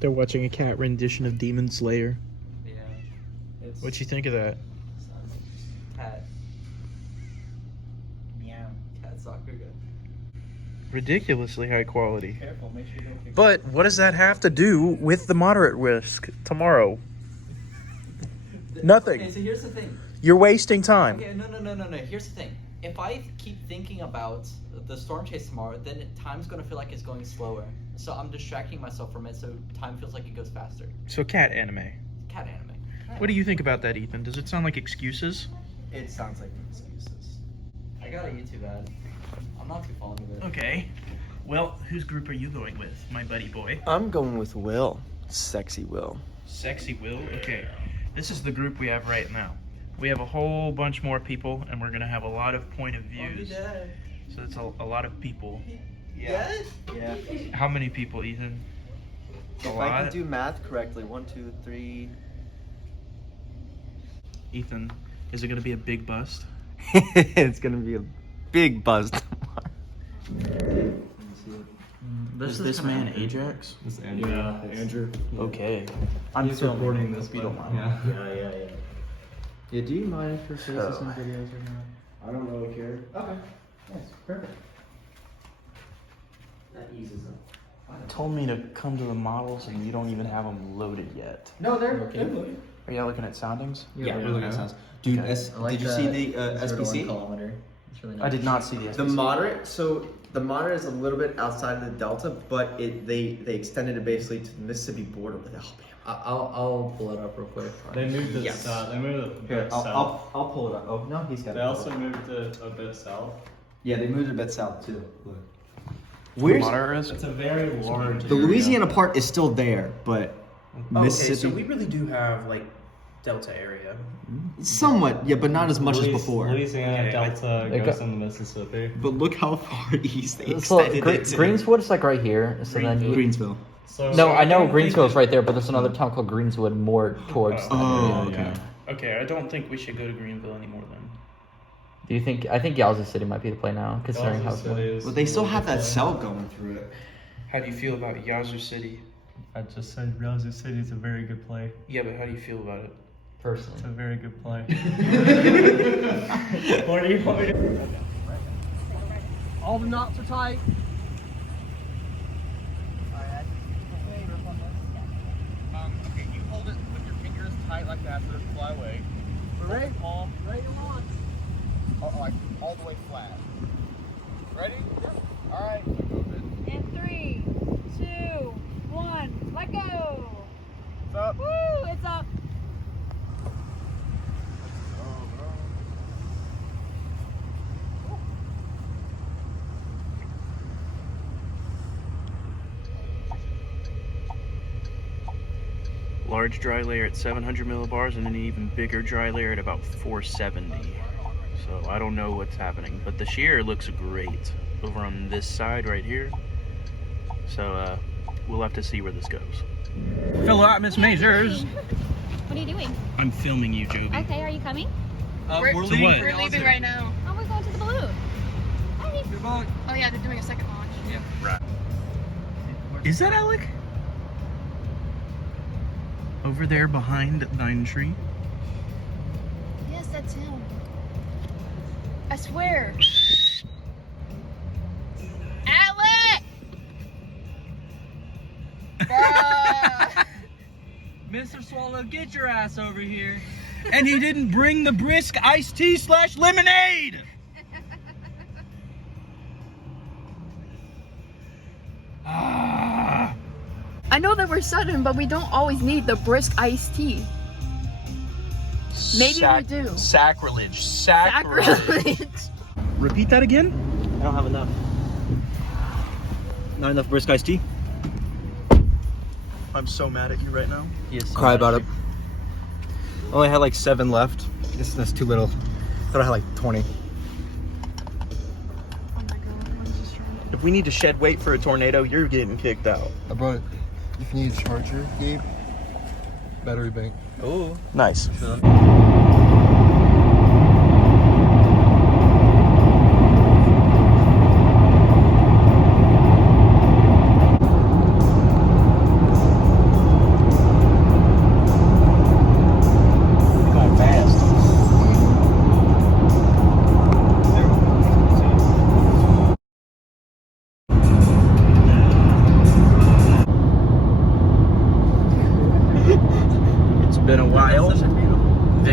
They're watching a cat rendition of Demon Slayer. Yeah. What'd you think of that? Cat. Meow. Cat soccer good. Ridiculously high quality. Careful, make sure you don't kick. But what does that have to do with the moderate risk tomorrow? Nothing. Okay, so here's the thing. You're wasting time. Okay, no. Here's the thing. If I keep thinking about the storm chase tomorrow, then time's gonna feel like it's going slower. So I'm distracting myself from it, so time feels like it goes faster. So cat anime. Cat anime. What do you think about that, Ethan? Does it sound like excuses? It sounds like excuses. I got a YouTube ad. I'm not too fond of it. Okay. Well, whose group are you going with, my buddy boy? I'm going with Will. Sexy Will. Sexy Will? Okay. This is the group we have right now. We have a whole bunch more people, and we're going to have a lot of point of views. So it's a lot of people. Yeah. How many people, Ethan? If I can do math correctly, 1, 2, 3. Ethan, is it going to be a big bust? It's gonna be a big buzz. Is this man Ajax? This is Andrew. Yeah, Andrew. Okay. He's recording this, if you don't mind. Yeah. Yeah, do you mind if your face is in videos or not? I don't really care. Okay. Nice. Perfect. That eases up. Told me to come to the models, and you don't even have them loaded yet. No, they're Okay. loaded. Are y'all looking at soundings? Yeah, we're we're looking looking at at sounds. Dude, Okay. did you see the SPC? Kilometer. It's really nice. I did not see the SPC. The moderate, so the moderate is a little bit outside of the Delta, but they extended it basically to the Mississippi border with Alabama. I'll pull it up real quick. They moved it Yes. south. They moved it a Here, bit south. I'll pull it up. Oh no, he's got They it. also moved it a bit south. Yeah, they moved it a bit south too. Look. Where's moderate risk? It's a very large The area. Louisiana part is still there, but Mississippi, Okay, so we really do have like Delta area. somewhat, yeah, but not as much as before. Louisiana Okay, Delta It goes got- into Mississippi. But look how far east they So extended it to. Greenswood is like right here. So then you. Greensville. So No, I know don't think Greensville's it- right there, but there's another town called Greenswood more towards. Oh, Yeah, okay. Okay, I don't think we should go to Greenville anymore then. Do you think? I think Yazoo City might be the play now, considering how. Gaza City is But they still have that really cell going through it. How do you feel about Yazoo City? I just said Gaza City is a very good play. Yeah, but how do you feel about it? It's Personally. a very good play. What do you want me to? All the knots are tight. Okay, you hold it with your fingers tight like that so it doesn't fly away. We're ready? Ready to launch. Like all the way flat. Ready? Yep. All right. In 3, 2, 1, let go! It's up. Woo! It's up. Large dry layer at 700 millibars and an even bigger dry layer at about 470. So I don't know what's happening, but the shear looks great over on this side right here. So we'll have to see where this goes. Fill out, Miss Majors. What are you doing? I'm filming you, Joby. Okay, are you coming? We're So leaving. what? We're leaving right now. Oh, we're going to the balloon. Hi. Oh yeah, they're doing a second launch. Yeah. Is that Alec? Over there behind Vine Tree? Yes, that's him. I swear. Alec! Mr. Swallow, get your ass over here. And he didn't bring the brisk iced tea / lemonade! Ah. I know that we're sudden, but we don't always need the brisk iced tea. Maybe we do. Sacrilege. Sacrilege. Repeat that again? I don't have enough. Not enough brisk iced tea? I'm so mad at you right now. Cry about it. Only had like 7 left. That's too little. Thought I had like 20. If we need to shed weight for a tornado, you're getting kicked out. I brought, if you need a charger, Gabe, battery bank. Oh, nice.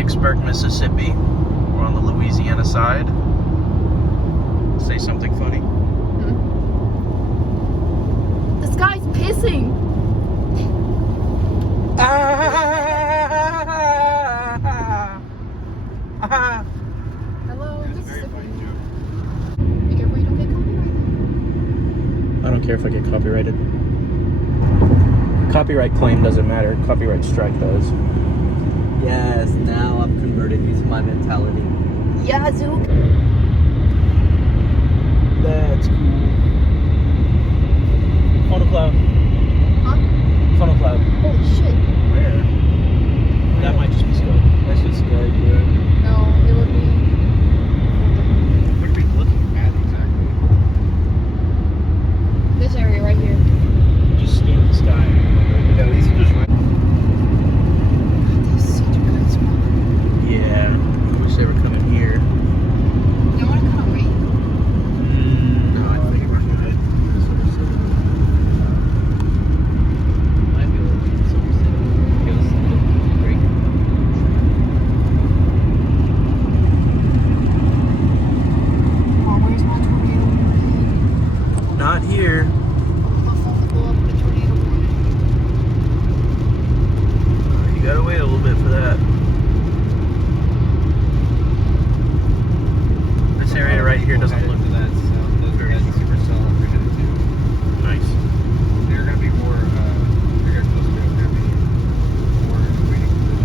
Vicksburg, Mississippi. We're on the Louisiana side. Say something funny. This guy's pissing. Hello, Mississippi. Be careful you don't get copyrighted. I don't care if I get copyrighted. Copyright claim doesn't matter. Copyright strike does. Yes, now I've converted using my mentality. Yazoo. That's cool. Funnel cloud. Huh? Funnel cloud. Holy shit. Where? That might just be scud. That's just good, yeah. No, it would be. What are we looking at exactly? This area right here. Just scan the sky. Yeah, these are just right. This is such a good spot. Yeah. I wish they were coming here. You want to come away? No, I think we're good. Might be able to get some break. Oh, where's my tornado warning? Not here. My phone to blow up with a tornado warning. You gotta wait a little bit for that. This area right here doesn't look to that cell. Those are that super cell we're headed to. nice. They're gonna be more. They're supposed to be more waiting position.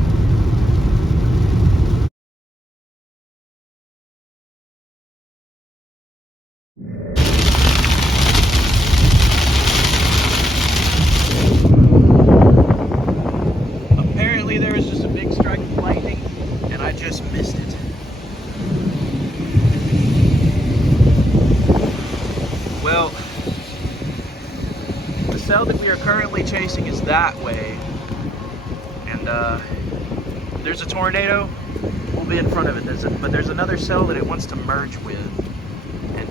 Apparently there was just a big strike of lightning and I just missed it. Well, the cell that we are currently chasing is that way, and there's a tornado. We'll be in front of it. But there's another cell that it wants to merge with, and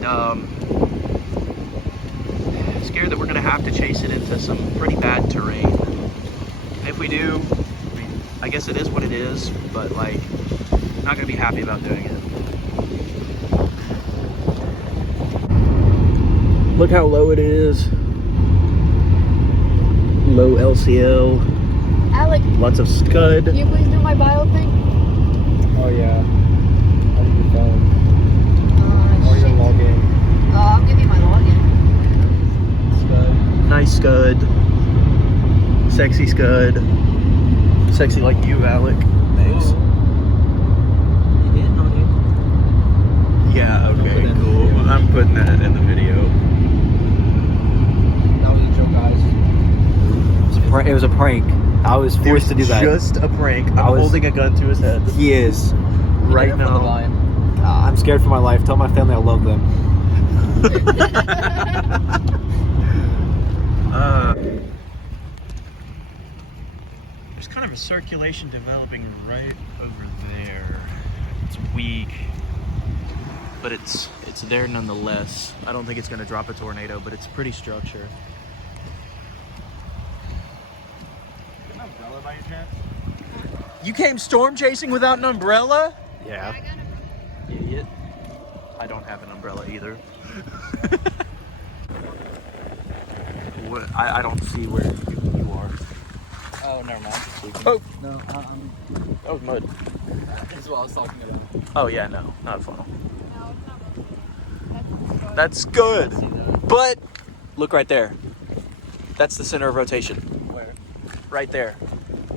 scared that we're gonna have to chase it into some pretty bad terrain. And if we do, I guess it is what it is, but like, not gonna be happy about doing it. Look how low it is. Low LCL. Alec, Lots of scud. can you please do my bio thing? Oh, yeah. I need your phone. Or your Shit. login. I'll give you my login. Scud. Nice scud. Sexy scud. Sexy like you, Alec. Thanks. You did, no need. Yeah, Put it okay, in the cool. video. I'm putting that in the video. That was a joke, guys. It was a prank. I was forced to do that. Just a prank. I'm I was- holding a gun to his head He is. right now. I'm scared for my life. Tell my family I love them. There's kind of a circulation developing right over there. It's weak, but it's there nonetheless. I don't think it's going to drop a tornado, but it's pretty structure. An umbrella by your chance? You came storm chasing without an umbrella? Yeah. Idiot. I don't have an umbrella either. I don't see where you are. Oh, never mind. Oh, No, that was mud. that's what I was talking about. Oh yeah, no, not a funnel. No, it's not. That's good. But look right there. That's the center of rotation. Where? Right there.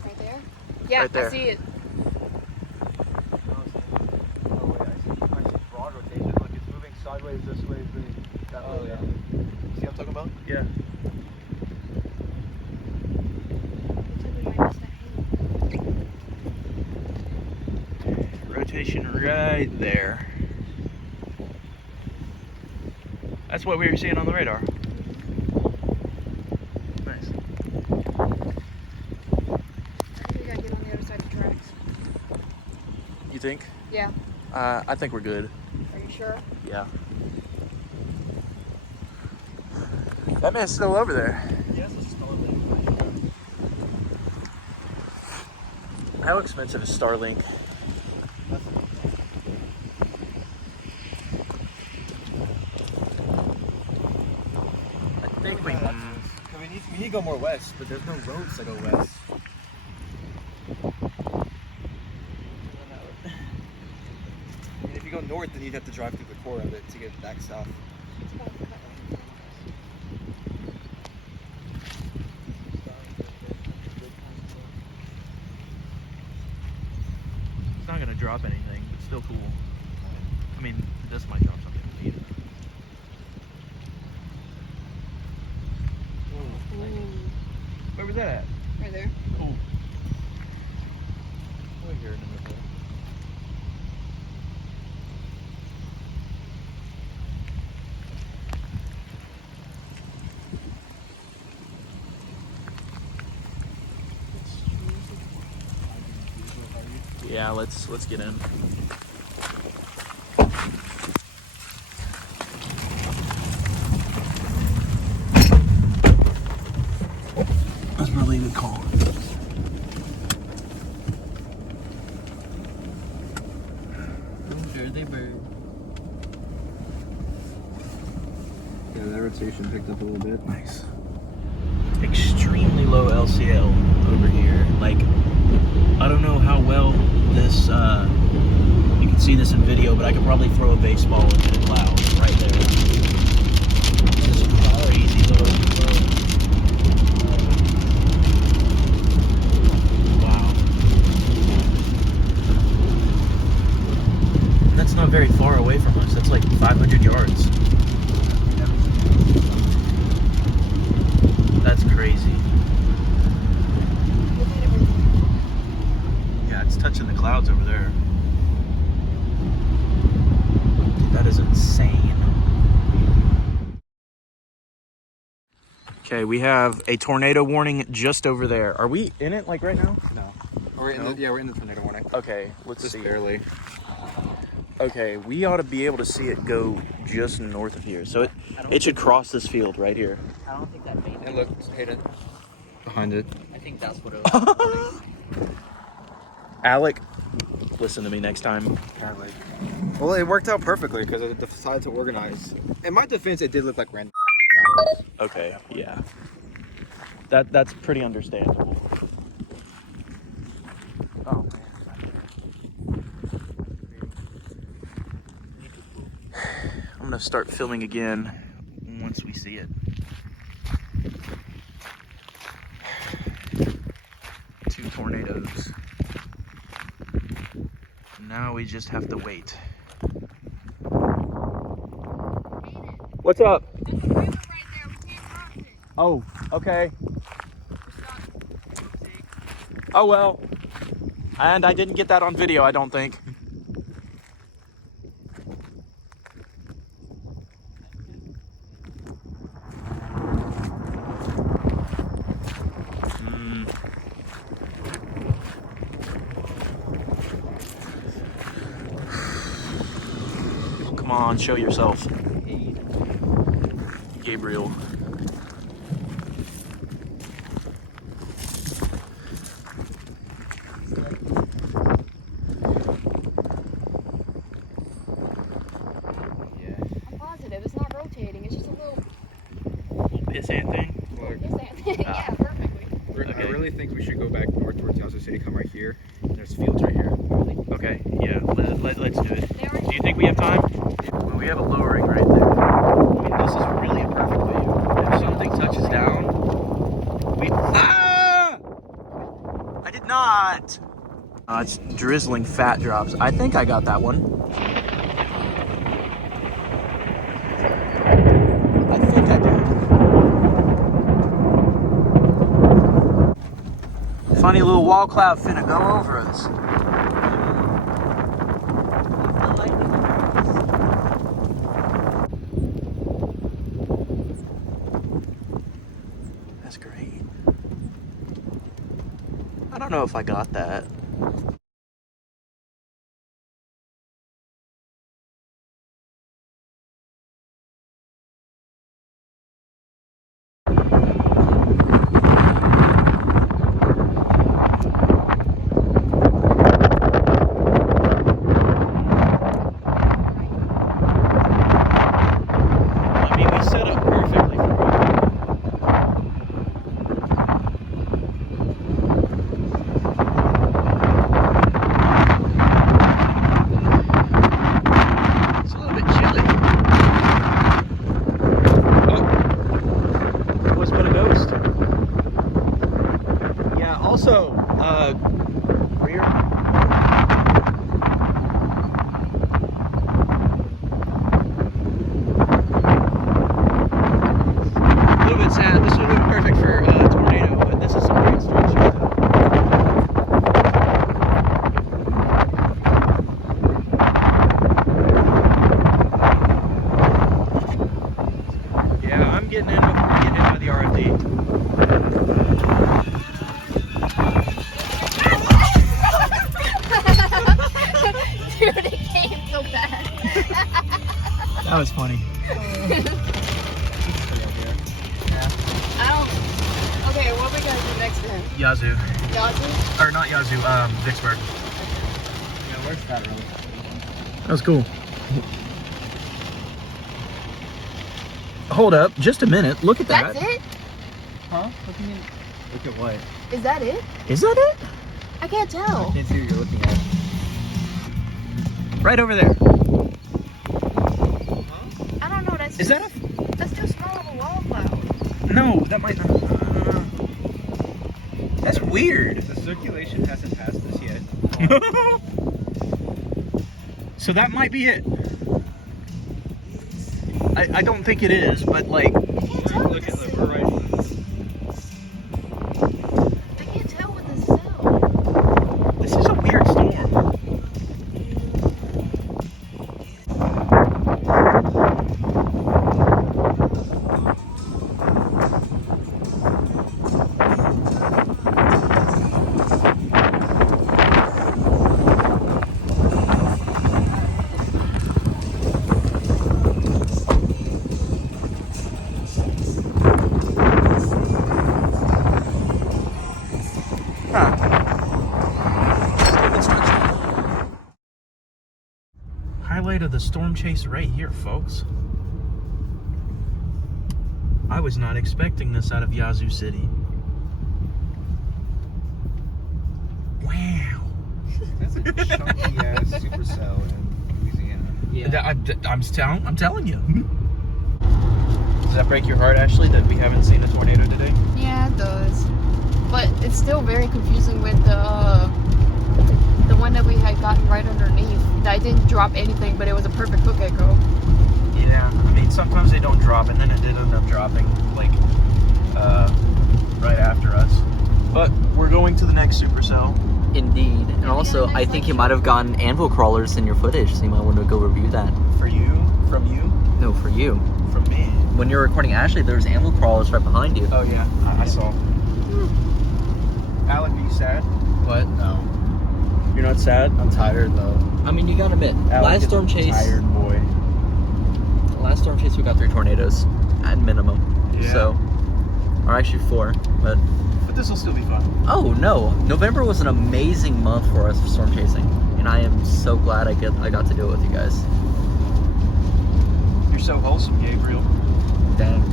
Right there? Yeah, Right there. I see it. Oh, wait, I see broad rotation. Look, it's moving sideways this way, that way. Oh, yeah. See what I'm talking about? Yeah. Rotation right there. That's what we were seeing on the radar. Nice. I think we gotta get on the other side of the tracks. You think? Yeah. I think we're good. Are you sure? Yeah. That man's still over there. Yes, it's Starlink. How expensive is Starlink? go more west, but there's no roads that go west. And if you go north, then you'd have to drive through the core of it to get back south. It's not gonna drop anything, but still cool. I mean, this might drop something. Where was that at? Right there. Cool. Over here in the middle. Yeah, let's get in. That's probably a good call. Jersey bird. Yeah, that rotation picked up a little bit. Nice. Extremely low LCL over here. Like, I don't know how well this, you can see this in video, but I could probably throw a baseball into the clouds right there. Just crazy low. Wow. That's not very far away from us. That's like 500 yards. That's crazy. Yeah, it's touching the clouds over there. Dude, that is insane. Okay, we have a tornado warning just over there. Are we in it like right now? No. We're in the, yeah, we're in the tornado warning. Okay, let's Just see. barely. Okay, we ought to be able to see it go just north of here. So it should cross this field right here. I don't think that made And look, hit it. Behind it. I think that's what it was. Alec, listen to me next time. Apparently. Well, it worked out perfectly because it decided to organize. In my defense, it did look like random. Okay, yeah. That's pretty understandable. Oh man. I'm gonna start filming again once we see it. 2 tornadoes. Now we just have to wait. What's up? There's a river right there. We can't cross it. Oh, okay. Oh well. And I didn't get that on video, I don't think. Come on, show yourself. Gabriel. I'm positive. It's not rotating. It's just a little Piss ant thing? yeah, perfectly. I Okay. really think we should go back north towards Yazoo City, come right here. There's fields right here. Okay, yeah, let's do it. They already Do you think we have time? Well, we have a lowering right there. I mean, this is really a perfect view. If something touches down, we... Ah! I did not! It's drizzling fat drops. I think I got that one. I think I did. Funny little wall cloud finna go over us. That's great. I don't know if I got that. I mean, we set up perfectly for it. Also, rear. A little bit sad. This would have been perfect for a tornado, but this is some great storm shit. Yeah, I'm getting in before we get hit by the RFD. Dude, it came so bad. That was funny. I don't. Okay, what we gotta do next to him? Yazoo. Yazoo? Or not Yazoo, Vicksburg. Yeah, where's that really? That was cool. Hold up, just a minute. Look at that. That's it? Huh? What do you mean? Look at what? Is that it? Is that it? I can't tell. I can't see what you're looking at. Right over there. I don't know. That's Is that a? that's too small of a wall cloud. No, that might not. That's weird. The circulation hasn't passed us yet. So that might be it. I don't think it is, but like. I can't tell. Look at we're right. I can't tell with the cell. This is a weird storm. Highlight of the storm chase right here, folks. I was not expecting this out of Yazoo City. Wow. That's a chunky ass supercell in Louisiana. I'm telling you. Does that break your heart, Ashley, that we haven't seen a tornado today? Yeah, it does. But it's still very confusing with the one that we had gotten right underneath. That didn't drop anything, but it was a perfect hook echo. Yeah, I mean, sometimes they don't drop, and then it did end up dropping, like, right after us. But we're going to the next supercell. Indeed. And also, I think you might have gotten anvil crawlers in your footage, so you might want to go review that. For you? From you? No, for you. From me? When you were recording Ashley, there was anvil crawlers right behind you. Oh, yeah, I saw. Alec, are you sad? What? No. You're not sad? I'm tired though. I mean, you gotta admit, last storm chase, Tired boy. last storm chase we got 3 tornadoes at minimum. Yeah. So, or actually 4, but But this will still be fun. oh no, November was an amazing month for us for storm chasing, and I am so glad I got to do it with you guys. You're so wholesome, Gabriel. Dang.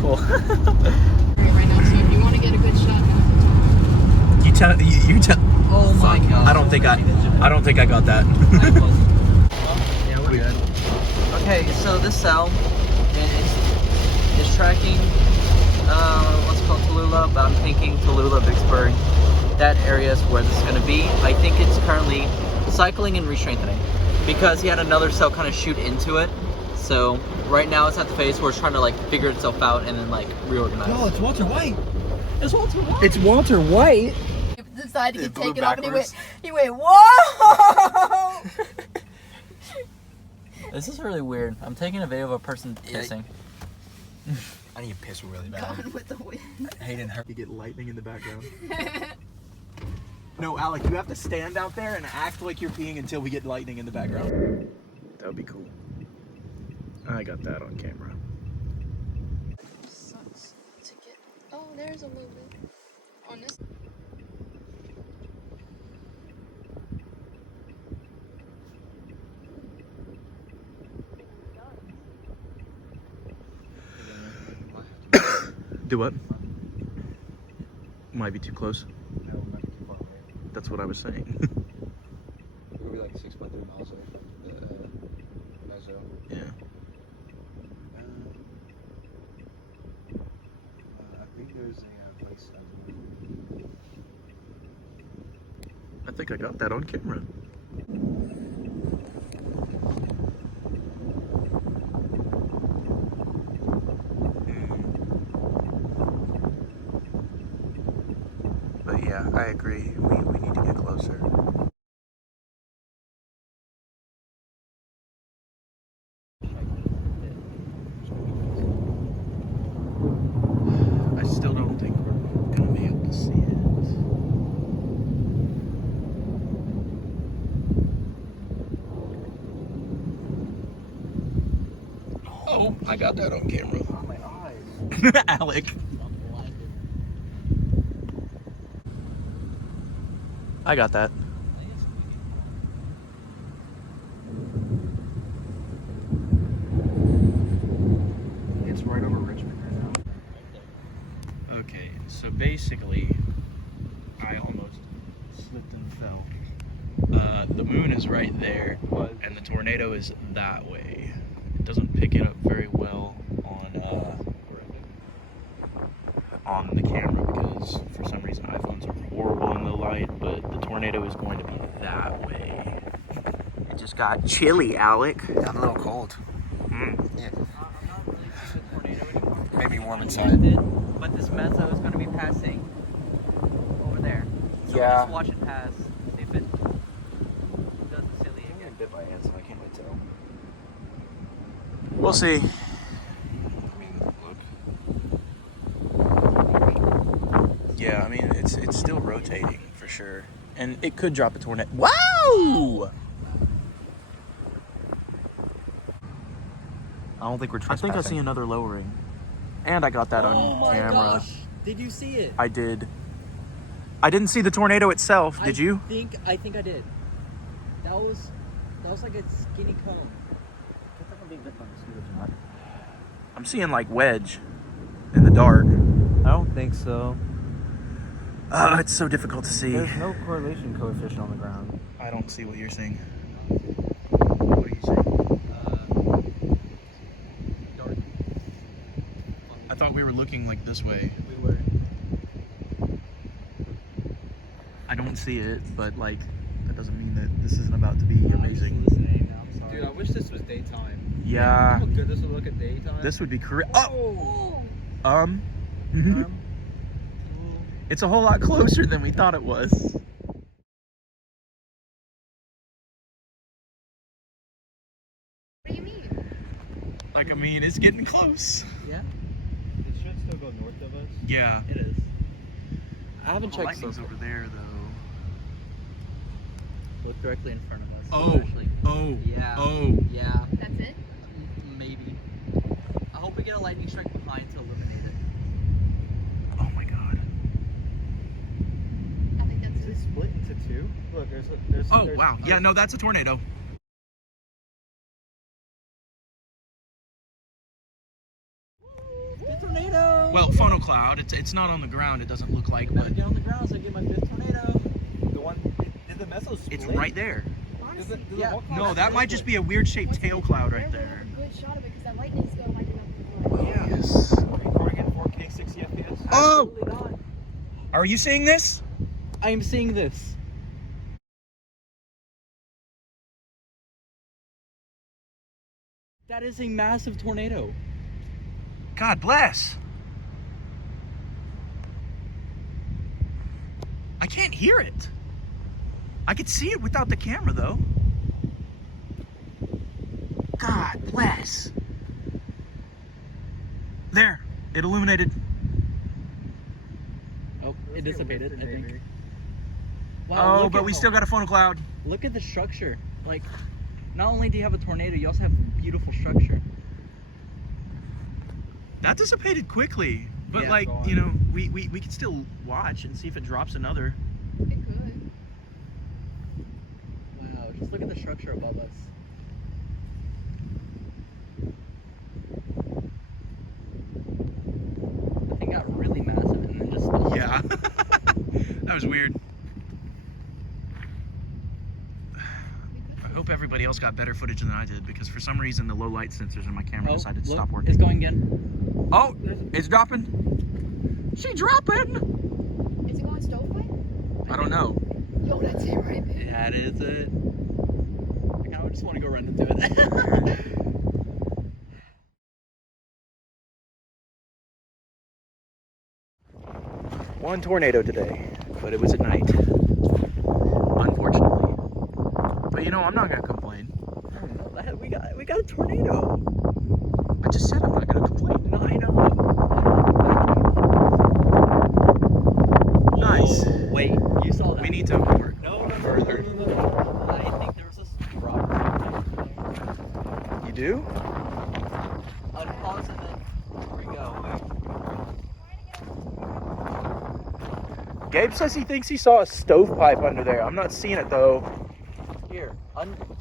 Cool. Cool. Right now, so if you want to get a good shot. You tell. Oh my god. I don't think I got that. Yeah, we're good. Okay, so this cell is tracking what's called Tallulah, but I'm thinking Tallulah, Vicksburg. That area is where this is going to be. I think it's currently cycling and restrengthening because he had another cell kind of shoot into it. So right now it's at the phase where it's trying to like figure itself out and then like reorganize. No, it's Walter White. It's Walter White. It's Walter White. He decided to It blew take it off, and backwards. he went, whoa! This is really weird. I'm taking a video of a person pissing. I need to piss really bad. Gone with the wind. Hayden hurt. You get lightning in the background. No, Alec, you have to stand out there and act like you're peeing until we get lightning in the background. That would be cool. I got that on camera. Sucks to get. Oh, there's a little bit on this. Do what? Might be too close. No, we might be too far away. That's what I was saying. We'll be like 6.3 miles away from the mezzo. Yeah. I think there's a I think I got that on camera. But yeah, I agree. We need to get closer. I still don't think we're gonna be able to see it. Oh, I got that on camera. Oh, my eyes. Alec. I got that. It's right over Richmond right now. Okay, so basically, I almost slipped and fell. The moon is right there, and the tornado is that way. It doesn't pick it up very well on the camera because for some reason iPhones are horrible in the light, but the tornado is going to be that way. It just got chilly, Alec. Got a little cold. I'm Yeah. not really seeing the tornado anymore. Maybe warm You inside. did, but this mezzo is going to be passing over there. So we'll Yeah. just watch it pass, see if it does the silly I'm again. getting bit by ants and I can't wait to tell. We'll see. I mean, look. Yeah, I mean, it's still rotating for sure. And it could drop a tornado. Wow! I don't think we're I trespassing. think I see another lowering. And I got that on camera. Gosh! Did you see it? I did. I didn't see the tornado itself, did you? I think I did. That was like a skinny cone. I'm seeing like wedge in the dark. I don't think so. It's so difficult to see. There's no correlation coefficient on the ground. I don't see what you're seeing. What are you seeing? Dark. I thought we were looking like this way. We were. I don't see it, but like that doesn't mean that this isn't about to be amazing. Dude, I wish this was daytime. Yeah, How good this would look at daytime. this would be correct. Oh, Um, it's a whole lot closer than we thought it was. What do you mean? Like, I mean, it's getting close. Yeah, It should still go north of us. Yeah. it is. I haven't The checked lightning's so over there, though. Look directly in front of us. Oh. Actually. Oh. Yeah. Oh. Yeah. That's it? Maybe. I hope we get a lightning strike behind to illuminate it. Oh my God. I think that's Is it. it split into two? Look, there's Oh wow. Yeah. No, that's a tornado. Fifth tornado! Well, funnel cloud. It's not on the ground. It doesn't look like, Better but get on the ground so I get my fifth tornado. The one, did the meso split? it's right there. Does it, does Yeah. the whole cloud No, that split? might just be a weird shaped tail cloud right There's there. a good shot of it because that lightning's gonna light it up. Yeah. Yes. Recording in 4K, 60 FPS. Oh! Absolutely not. Are you seeing this? I am seeing this. That is a massive tornado. God bless. I can't hear it. I could see it without the camera though. God bless. There, it illuminated. Oh, it dissipated, I think. Maybe. Wow, Oh, look but at we how- still got a funnel cloud. Look at the structure. Like, not only do you have a tornado, you also have beautiful structure. That dissipated quickly. But Yeah, like, go on. you know, we can still watch and see if it drops another. It could. Wow, just look at the structure above us. I think it got really massive and then just stopped. Yeah. That was weird. I hope everybody else got better footage than I did because for some reason the low light sensors in my camera decided to look, stop working. It's going again. Oh, it's dropping. She dropping! Is it going stovepipe? I don't know. Yo, that's it right there. That is it. I kind of just want to go run into it. One tornado today, but it was at night. Unfortunately. But you know, I'm not gonna complain. I don't know. We got a tornado. I just said I'm not gonna complain. No, I know. Nice. Oh, wait, you saw that? We need to work No. further. I think there was a robbery. You do? Unpause and then here we go. Gabe says he thinks he saw a stovepipe under there. I'm not seeing it though. Here,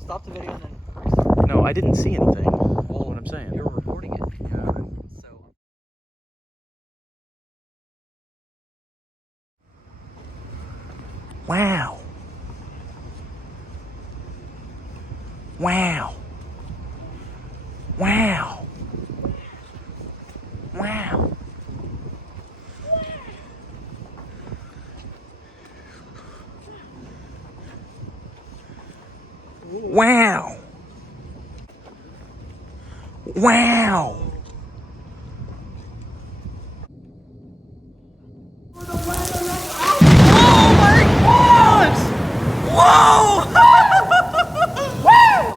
stop the video and then. No, I didn't see anything. That's what I'm saying. You're recording it. Yeah. So. Wow. Wow. Wow. Wow. Wow. Wow.